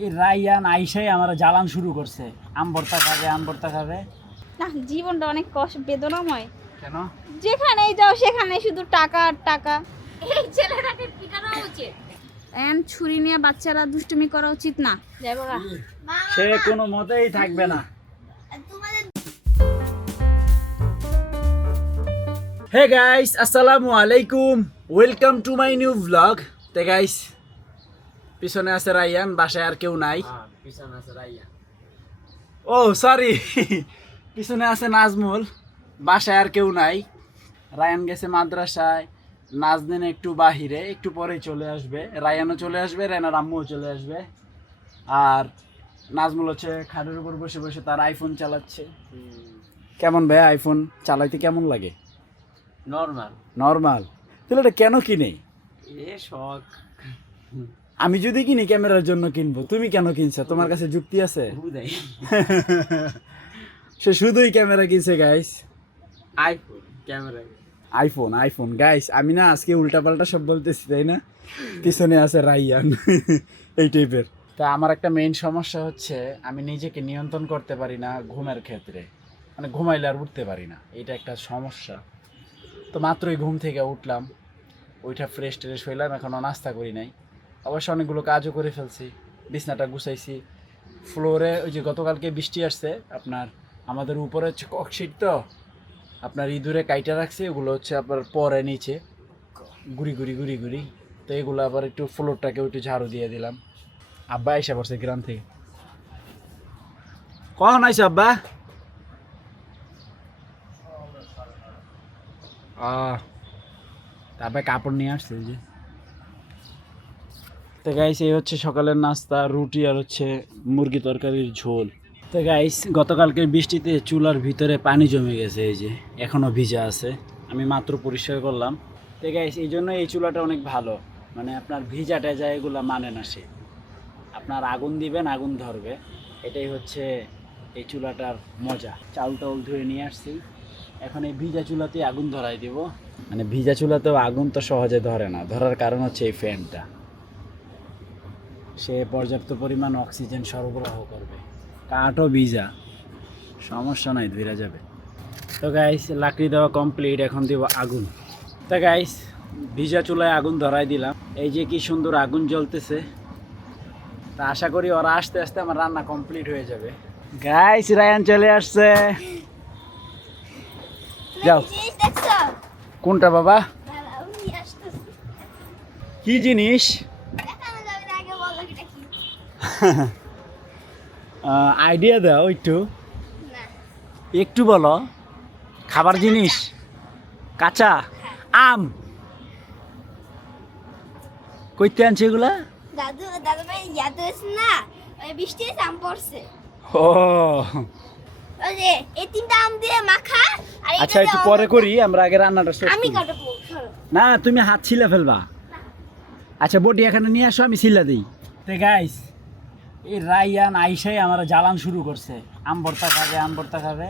এই রাইয়ান আইসাই আমার জ্বালান শুরু করছে, আম ভর্তা খাবে, আম ভর্তা খাবে। না, জীবনটা অনেক কষ্ট, বেদনাময়। কেন? যেখানেই যাও সেখানে শুধু টাকা আর টাকা। এই ছেলেটাকে পিটানো উচিত। ছুরি নিয়ে বাচ্চারা দুষ্টুমি করা উচিত না। যাই বাবা, সে কোনো মতেই থাকবে না। হে গাইস, আসসালামু আলাইকুম, welcome to my new blog. তে গাইস, পিছনে আছে রাইয়ান, বাসায় আর কেউ নাই। পিছনে আছে রাইয়া। ও সরি, পিছনে আছে নাজমুল, বাসায় আর কেউ নাই। রায়ান গেছে মাদ্রাসায়, নাজদিন একটু বাহিরে, একটু পরেই চলে আসবে। রায়ানও চলে আসবে, রায়নার আম্মুও চলে আসবে। আর নাজমুল হচ্ছে খাটের উপর বসে বসে তার আইফোন চালাচ্ছে। কেমন ভাই, আইফোন চালাইতে কেমন লাগে? নরমাল। নর্মাল। তাহলে এটা কেন কিনে? এ শখ। আমি যদি কিনি ক্যামেরার জন্য কিনবো, তুমি কেন কিনছো? তোমার কাছে যুক্তি আছে? বুঝাই। সে শুধুই ক্যামেরা কিনছে guys. IPhone camera. IPhone iPhone guys, আমি না আজকে উল্টাপাল্টা সব বলতেছি, তাই না? পিছনে আছে রাইয়ান, এই টাইপের। তা আমার একটা মেইন সমস্যা হচ্ছে, আমি নিজেকে নিয়ন্ত্রণ করতে পারি না ঘুমের ক্ষেত্রে। মানে ঘুমাইলে আর উঠতে পারি না, এটা একটা সমস্যা। তো মাত্রই ঘুম থেকে উঠলাম, ওইটা ফ্রেশ ট্রেশ হইলাম, এখনও নাস্তা করি নাই। অবশ্য অনেকগুলো কাজও করে ফেলছি, বিছনাটা গুছাইছি। ফ্লোরে ওই যে গতকালকে বৃষ্টি আসছে, আপনার আমাদের উপরে হচ্ছে ককশিট, তো আপনার ইঁদুরে কাইটা রাখছে, ওগুলো হচ্ছে আপনার পরে নিচে গুড়ি গুড়ি গুড়ি গুড়ি। তো এগুলো আবার একটু ফ্লোরটাকে একটু ঝাড়ু দিয়ে দিলাম। আব্বা এসে পড়ছে গ্রাম থেকে। কখন আইসো আব্বা? তারপরে কাপড় নিয়ে আসছে এই যে। তো গাইস, এই হচ্ছে সকালের নাস্তা, রুটি আর হচ্ছে মুরগি তরকারির ঝোল। তো গাইস, গতকালকের বৃষ্টিতে চুলার ভিতরে পানি জমে গেছে, এই যে এখনও ভিজা আছে। আমি মাত্র পরিষ্কার করলাম। তো গাইস, এই জন্য এই চুলাটা অনেক ভালো, মানে আপনার ভিজা টেজা এগুলো মানে না। সে আপনার আগুন দিবেন, আগুন ধরবে, এটাই হচ্ছে এই চুলাটার মজা। চাউল টাউল ধুয়ে নিয়ে আসছি, এখন এই ভিজা চুলাতেই আগুন ধরাই দিব। মানে ভিজা চুলাতেও আগুন তো সহজে ধরে না, ধরার কারণ হচ্ছে এই ফ্যানটা। সে পর্যাপ্ত পরিমাণ অক্সিজেন সরবরাহ করবে। কাঠও ভিজা, সমস্যা নাই, ধরে যাবে। তো গাইস, লাকড়ি দেওয়া কমপ্লিট, এখন দিব আগুন। তো গাইস, ভিজা চুলায় আগুন ধরাই দিলাম। এই যে কি সুন্দর আগুন জ্বলতেছে। তা আশা করি ওরা আস্তে আস্তে আমার রান্না কমপ্লিট হয়ে যাবে। গাইস, রায়ান চলে আসছে। যাও। কোনটা বাবা? কি জিনিস? আইডিয়া দাও একটু, একটু বলো। খাবার জিনিস? কাঁচা আম? কইতে আনছে এগুলা? দাদু দাদু ভাই ইয়াদ হয়েছে না, ওই বৃষ্টি আম পড়ছে। ও ওই যে এই তিনটা আম দিয়ে মাখা। আর আচ্ছা, একটু পরে করি, আমরা আগে রান্নাটা শেষ আমি করি। কাটবো, সরো। না, তুমি হাত ছিলা ফেলবা। আচ্ছা, বটি এখানে নিয়ে আসো, আমি ছিলা দিই। তে গাইস, এই রাইয়ান আইসাই আমার জ্বালান শুরু করছে, আম ভর্তা খাবে, আম ভর্তা খাবে।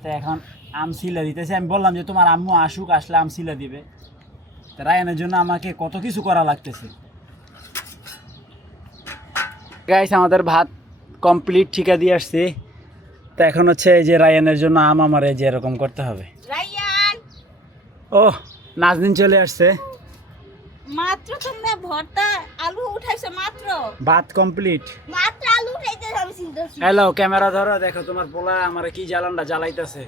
তো এখন আম ছিলা দিতেছে। আমি বললাম যে তোমার আম্মু আসুক, আসলে আম ছিলা দিবে। তো রায়ানের জন্য আমাকে কত কিছু করা লাগতেছে। গাইস, আমাদের ভাত কমপ্লিট, ঠিকা দিয়ে আসছি। তো এখন হচ্ছে এই যে রায়ানের জন্য আম আমার এই যে এরকম করতে হবে। রাইয়ান, ও, নাজদিন চলে আসছে। মাত্র তুমি ভর্তা আলু উঠাইছো, মাত্র ভাত কমপ্লিট। মাত্র আলু উঠাইতে আমি চিন্তা করছি। হ্যালো, ক্যামেরা ধরো, দেখো তোমার পোলা আমার কি জ্বালানটা জ্বালাইতেছে।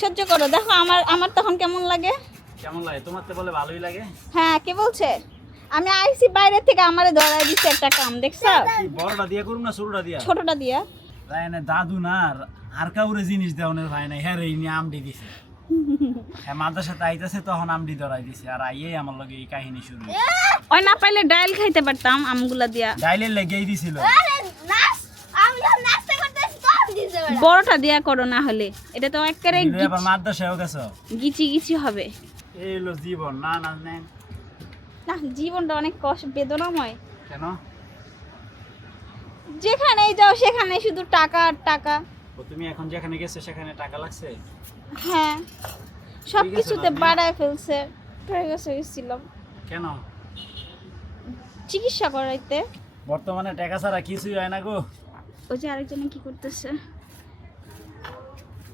সহ্য করো, দেখো আমার আমার তখন কেমন লাগে। কেমন লাগে তোমার? তো বলে ভালোই লাগে। হ্যাঁ, কে বলছে? আমি আইছি বাইরে থেকে, আমারে ধরাই দিছে একটা কাম, দেখছো? কি বড়টা দিয়ে করুন না ছোটটা দিয়া? ছোটটা দিয়া। রায়ানের দাদু না আর কাউরে জিনিস দেওয়ানের ভাই নাই, হ্যাঁ রে নিয়ে আমডি দিছে। হ্যাঁ, মাদ্রাসাতে আইতাছে তখন আমডি ধরাই দিছে, আর আইয়েই আমার লগে এই কাহিনী শুরু। ওই না পাইলে ডাইল খাইতে পারতাম আমগুলা দিয়া। ডাইলের লেগেই দিছিল। আরে নাচ, আমি যখন নাচতে করতেছি তো আমি দিতে পারি। বড়টা দিয়া করো, না হলে এটা তো একেবারে আবার মাদ্রাসায়ও গেছো। গিচি গিচি হবে। এই হলো জীবন। না না নেন। না, জীবনটা অনেক কষ্ট, বেদনাময়। কেন? যেখানেই যাও সেখানে শুধু টাকা আর টাকা। ও, তুমি এখন যেখানে গেছো সেখানে টাকা লাগছে? হ্যাঁ, সব ঠিক আছে, কিছুতে নাজনীন। বাড়ায় ফেলছে। গেছিলাম কেন? চিকিৎসা করাইতে। বর্তমানে টাকা ছাড়া কিছুই হয় না গো। ওই যে আরেকজনে কি করতেছে?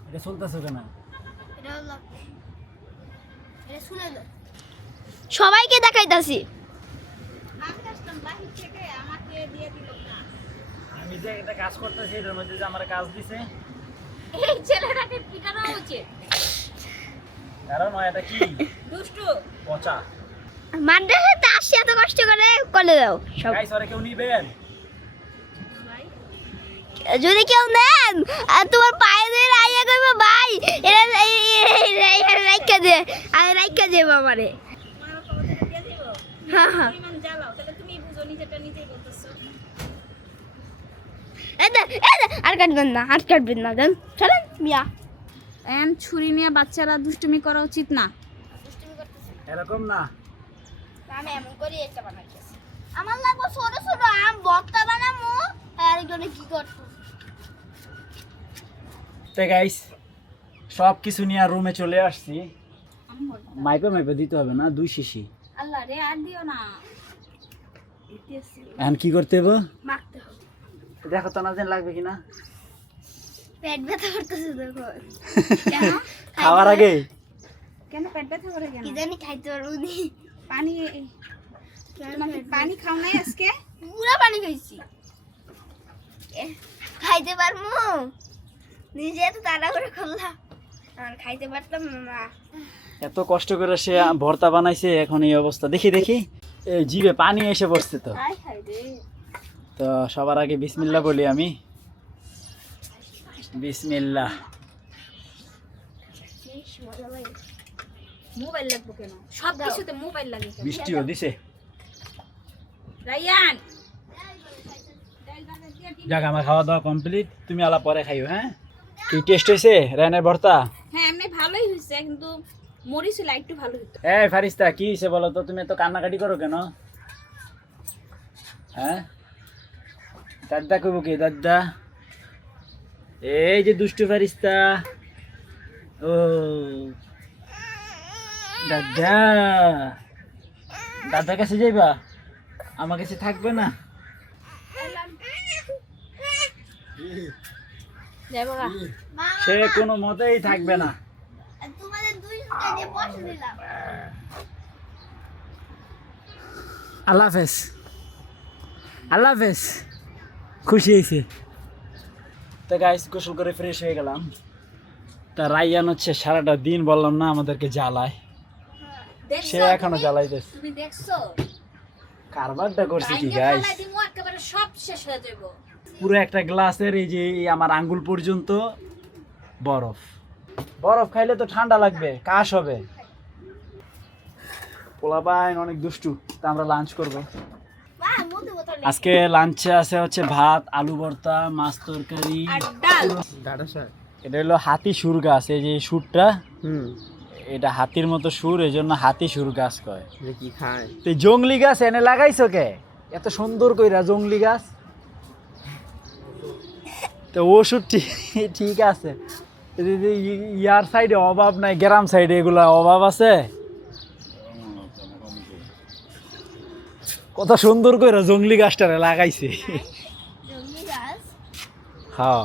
এটা চলতেছে কেন? এটা হলো এটা শুনে দাও সবাইকে দেখাইতাছি আমি আসলাম বাহির থেকে, আমাকে দিয়ে দিল না। আমি যে একটা কাজ করতেছি এটার মধ্যে যে আমার কাজ দিছে, এই ছেলেটাকে পিটানো উচিত। কারণ এটা কি দুষ্টু। পচা। মাদ্রাসা তো আসছে এত কষ্ট করে দাও সব গাইস ওরে কেউ নিবেন? যদি কেউ নেন আর তোমার পায়ে ধরে রাইয়া কইবো ভাই এটা রাইখা দে আমি রাইখা দেব আমারে হ্যাঁ হ্যাঁ পরিমাণ জ্বালাও, তাহলে তুমি বুঝো, নিজেটা নিজেই বলতেছো। আর কাটবেন না দেন চলেন মিয়া এন ছুরি নিয়ে বাচ্চারা দুষ্টুমি করা উচিত না। এরকম না। আমি এমন করে এটা বানাইতেছি আমার লাগবে ছোট ছোট আম ভর্তা বানামু আর এগুলো কি করছো তো গাইস সব কিছু নিয়ে রুমে চলে আসছি। মাইপে দিতে হবে না, 2 শিশি। আল্লাহ রে, আর দিও না। এখন কি করতে হবে? মাখতে হবে দেখো তো না যেন লাগবে কিনা। পেট ব্যথা করতেছে দেখো কেন? খাওয়ার আগে কেন পেট ব্যথা করে কেন? কি জানি খাইতে পারবো নি পানি, তোমাকে পানি খাও নাই আজকে? পুরা পানি খাইছি খাইতে পারবো নিজে তো তাড়া করে করলাম আর খাইতে পারতাম না এত কষ্ট করে সে ভর্তা বানাইছে, এখন এই অবস্থা। দেখি এই জিভে পানি এসে পড়ছে। তো হাই হাই রে। তো সবার আগে বিসমিল্লাহ বলি আমি। বিসমিল্লাহ। মোবাইল লাগবে কেন? সব কিছুতে মোবাইল লাগে কেন? বৃষ্টিও দিছে। রায়ান, যাক আমার খাওয়া দাওয়া কমপ্লিট, তুমি আলা পরে খাইও। হ্যাঁ কি টেস্ট হয়েছে রায়নের ভর্তা? হ্যাঁ এমনি ভালোই হয়েছে, কিন্তু মরিচ হলে একটু ভালো হতো। এই ফারিস্তা কি হয়েছে বলো তো? তুমি এত কান্নাকাটি করো কেন? হ্যাঁ দাদা কইব কি? দাদা এই যে দুষ্টু ফারিস্তা। ও দাদা, দাদার কাছে যাইবা? আমার কাছে থাকবে না? যাই বাবা। সে কোনো মতেই থাকবে না। তোমাদের দুই দিয়ে বসে দিলাম আল্লাহ হাফেজ, আল্লাহ হাফেজ। খুশি হয়েছে তো গাইস, গোসল করে ফ্রেশ হয়ে গেলাম। তা রাইয়ান হচ্ছে সারাটা দিন বললাম না আমাদেরকে জ্বালায়, সে এখনো জ্বালাইতেছে। তুমি দেখছো কারবারটা করছে কি গাইস? একেবারে সব শেষ হয়ে যাবে। পুরো একটা গ্লাসের এই যে আমার আঙ্গুল পর্যন্ত বরফ। বরফ খাইলে তো ঠান্ডা লাগবে, কাশ হবে। পোলাপাইন অনেক দুষ্টু। তা আমরা লাঞ্চ করব। আজকে লাঞ্চে আছে হচ্ছে ভাত, আলু ভর্তা, মাছ তরকারি আর ডাল। এটা হলো হাতি সুর গাছ। এই যে সুরটা, এটা হাতির মতো সুর, এই জন্য হাতি সুর গাছ কয়। কি খায়? তো জংলি গাছ এনে লাগাইছো কে? এত সুন্দর কইরা জংলি গাছ। তো ওষুধ ঠিক আছে, ইয়ার সাইডে অভাব নাই, গ্রাম সাইডে এগুলা অভাব আছে। কত সুন্দর কইরা জংলি গাছটারে লাগাইছে। জঙ্গলি গাছ হ্যাঁ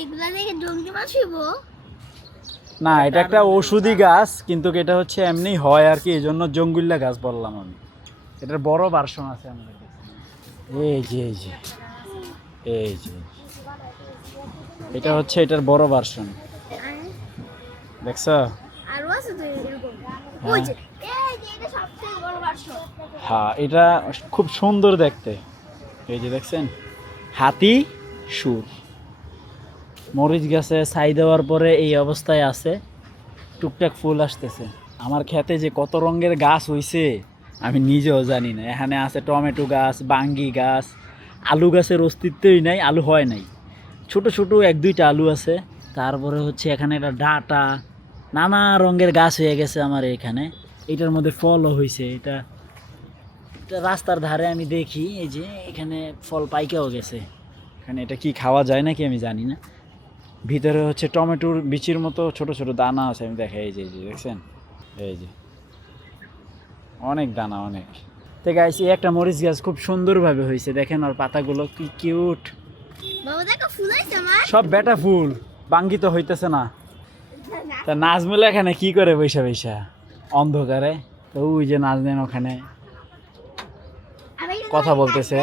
এগুলা দেখে জঙ্গলি মাছ হইবো না, এটা একটা ঔষধি গাছ, কিন্তু এটা হচ্ছে এমনি হয় আর কি, এই জন্য জঙ্গিল্লা গাছ বললাম আমি। এটার বড় ভার্সন আছে আমাদের কাছে। এই যে এটা হচ্ছে এটার বড় ভার্সন, দেখছো? আরো আছে তো এরকম হ্যাঁ। ওই যে এই যে এটা সবথেকে বড় বাক্স হ্যাঁ এটা খুব সুন্দর দেখতে। এই যে দেখছেন, হাতি সুর। মরিচ গাছে ছাই দেওয়ার পরে এই অবস্থায় আছে, টুকটাক ফুল আসতেছে। আমার খেতে যে কত রঙের গাছ হইছে আমি নিজেও জানি না। এখানে আছে টমেটো গাছ, বাঙ্গি গাছ, আলু গাছের অস্তিত্বই নাই, আলু হয় নাই। ছোট ছোট 1-2টা আলু আছে। তারপরে হচ্ছে এখানে একটা ডাঁটা, নানা রঙের গাছ হয়ে গেছে আমার এখানে। এটার মধ্যে ফলও হয়েছে। এটা রাস্তার ধারে আমি দেখি, এই যে এখানে ফল পাইকাও গেছে। এখানে এটা কি খাওয়া যায় নাকি আমি জানি না। ভিতরে হচ্ছে টমেটোর বিচির মতো ছোট ছোট দানা আছে, আমি দেখাই। এই যে দেখছেন, এই যে অনেক দানা, অনেক। তো গাইস এই একটা মরিচ গাছ খুব সুন্দরভাবে হয়েছে, দেখেন ওর পাতাগুলো কি কিউট, বাবা দেখো ফুল হয়েছে আমার সব বেটা ফুল, বাঙ্গি তো হইতেছে না। তা নাজমুল এখানে কি করে বৈশা বৈশা অন্ধকারে? তো ওই যে নাজনেন ওখানে কথা বলতেছে,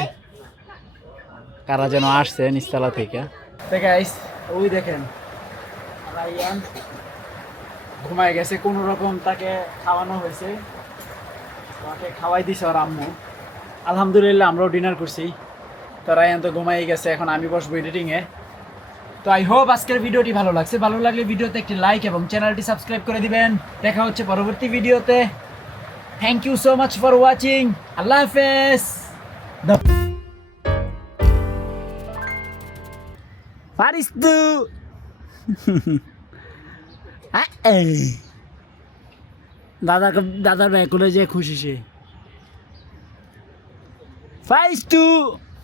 কারা যেন আসছে নিচতলা থেকে। তো গাইস ওই দেখেন রাইয়ান ঘুমায় গেছে, কোনো রকম তাকে খাওয়ানো হয়েছে, তাকে খাওয়াই দিছে ওর আম্মু। আলহামদুলিল্লাহ আমরাও ডিনার করছি। তো রায়ান তো ঘুমাই গেছে, এখন আমি বসবো এডিটিংয়ে। তো আই হোপ আজকের ভিডিওটি ভালো লাগছে, ভালো লাগলে ভিডিওতে একটি লাইক এবং চ্যানেলটি সাবস্ক্রাইব করে দিবেন। দেখা হচ্ছে পরবর্তী ভিডিওতে। Thank you so much for watching. আল্লাহ হাফেজ। ফারিস্তু দাদার ব্যাগ করে যে খুশি সে ফারিস্তু।